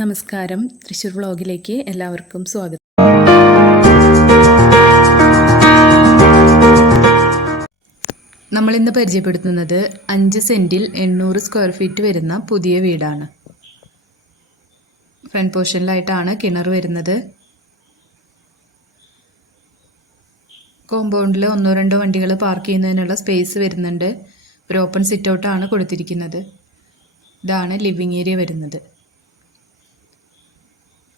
നമസ്കാരം. തൃശ്ശൂർ വ്ളോഗിലേക്ക് എല്ലാവർക്കും സ്വാഗതം. നമ്മൾ ഇന്ന് പരിചയപ്പെടുത്തുന്നത് അഞ്ച് സെന്റിൽ എണ്ണൂറ് സ്ക്വയർ ഫീറ്റ് വരുന്ന പുതിയ വീടാണ്. ഫ്രണ്ട് പോർഷനിലായിട്ടാണ് കിണർ വരുന്നത്. കോമ്പൗണ്ടിൽ ഒന്നോ രണ്ടോ വണ്ടികൾ പാർക്ക് ചെയ്യുന്നതിനുള്ള സ്പേസ് വരുന്നുണ്ട്. ഒരു ഓപ്പൺ സിറ്റ് ഔട്ടാണ് കൊടുത്തിരിക്കുന്നത്. ഇതാണ് ലിവിങ് ഏരിയ വരുന്നത്.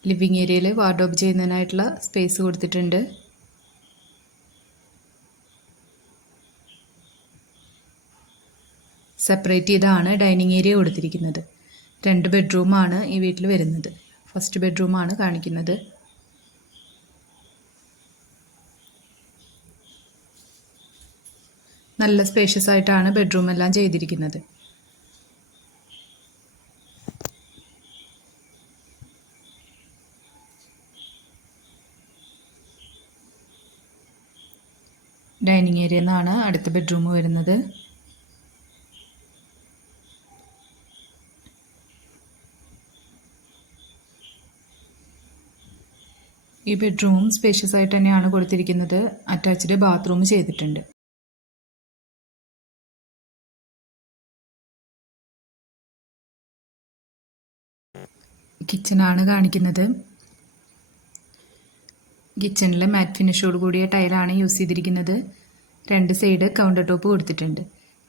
ലിവിങ് ഏരിയയിൽ വാർഡോബ് ചെയ്യുന്നതിനായിട്ടുള്ള സ്പേസ് കൊടുത്തിട്ടുണ്ട്. സെപ്പറേറ്റ് ചെയ്താണ് ഡൈനിങ് ഏരിയ കൊടുത്തിരിക്കുന്നത്. രണ്ട് ബെഡ്റൂമാണ് ഈ വീട്ടിൽ വരുന്നത്. ഫസ്റ്റ് ബെഡ്റൂമാണ് കാണിക്കുന്നത്. നല്ല സ്പേഷ്യസ് ആയിട്ടാണ് ബെഡ്റൂം എല്ലാം ചെയ്തിരിക്കുന്നത്. ഡൈനിങ് ഏരിയയിൽ നിന്നാണ് അടുത്ത ബെഡ്റൂം വരുന്നത്. ഈ ബെഡ്റൂമും സ്പേഷ്യസ് ആയിട്ട് തന്നെയാണ് കൊടുത്തിരിക്കുന്നത്. അറ്റാച്ച്ഡ് ബാത്റൂം ചെയ്തിട്ടുണ്ട്. കിച്ചണാണ് കാണിക്കുന്നത്. കിച്ചണിൽ മാറ്റ് ഫിനിഷോട് കൂടിയ ടൈലാണ് യൂസ് ചെയ്തിരിക്കുന്നത്. രണ്ട് സൈഡ് കൗണ്ടർ ടോപ്പ് കൊടുത്തിട്ടുണ്ട്.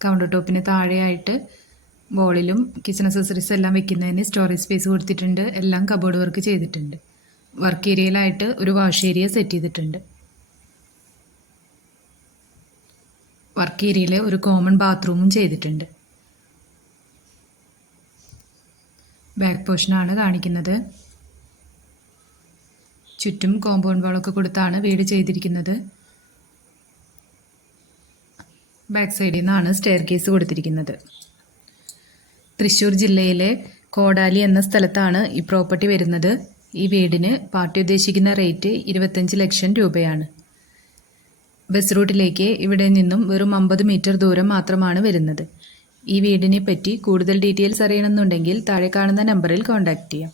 കൗണ്ടർ ടോപ്പിന് താഴെയായിട്ട് വോളിലും കിച്ചൺ അക്സസറീസ് എല്ലാം വെക്കുന്നതിന് സ്റ്റോറേജ് സ്പേസ് കൊടുത്തിട്ടുണ്ട്. എല്ലാം കബോർഡ് വർക്ക് ചെയ്തിട്ടുണ്ട്. വർക്ക് ഏരിയയിലായിട്ട് ഒരു വാഷ് ഏരിയ സെറ്റ് ചെയ്തിട്ടുണ്ട്. വർക്ക് ഏരിയയിൽ ഒരു കോമൺ ബാത്റൂമും ചെയ്തിട്ടുണ്ട്. ബാക്ക് പോർഷനാണ് കാണിക്കുന്നത്. ചുറ്റും കോമ്പൗണ്ട് വാളൊക്കെ കൊടുത്താണ് വീട് ചെയ്തിരിക്കുന്നത്. ബാക്ക് സൈഡിൽ നിന്നാണ് സ്റ്റെയർ കേസ് കൊടുത്തിരിക്കുന്നത്. തൃശ്ശൂർ ജില്ലയിലെ കോടാലി എന്ന സ്ഥലത്താണ് ഈ പ്രോപ്പർട്ടി വരുന്നത്. ഈ വീടിന് പാർട്ടി ഉദ്ദേശിക്കുന്ന റേറ്റ് ഇരുപത്തഞ്ച് ലക്ഷം രൂപയാണ്. ബസ് റൂട്ടിലേക്ക് ഇവിടെ നിന്നും വെറും അമ്പത് മീറ്റർ ദൂരം മാത്രമാണ് വരുന്നത്. ഈ വീടിനെ പറ്റി കൂടുതൽ ഡീറ്റെയിൽസ് അറിയണമെന്നുണ്ടെങ്കിൽ താഴെ കാണുന്ന നമ്പറിൽ കോൺടാക്റ്റ് ചെയ്യാം.